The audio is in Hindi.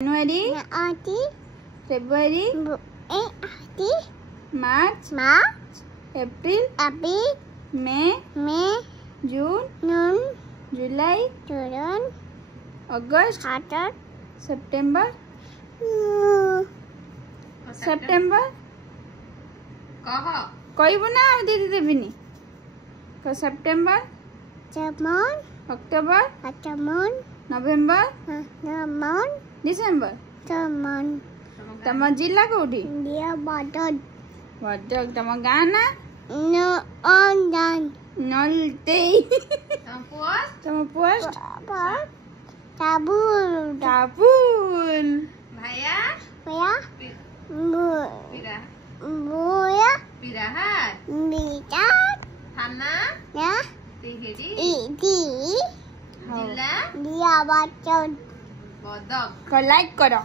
January, February, March, April, May, June, July, August, September, कहबो ना दीदी देविनी September, October, November, December. तम जिला कोठी भद्रक तम गाना नलते तम पोस्ट टापुल भैया थाना जिला को लाइक करो।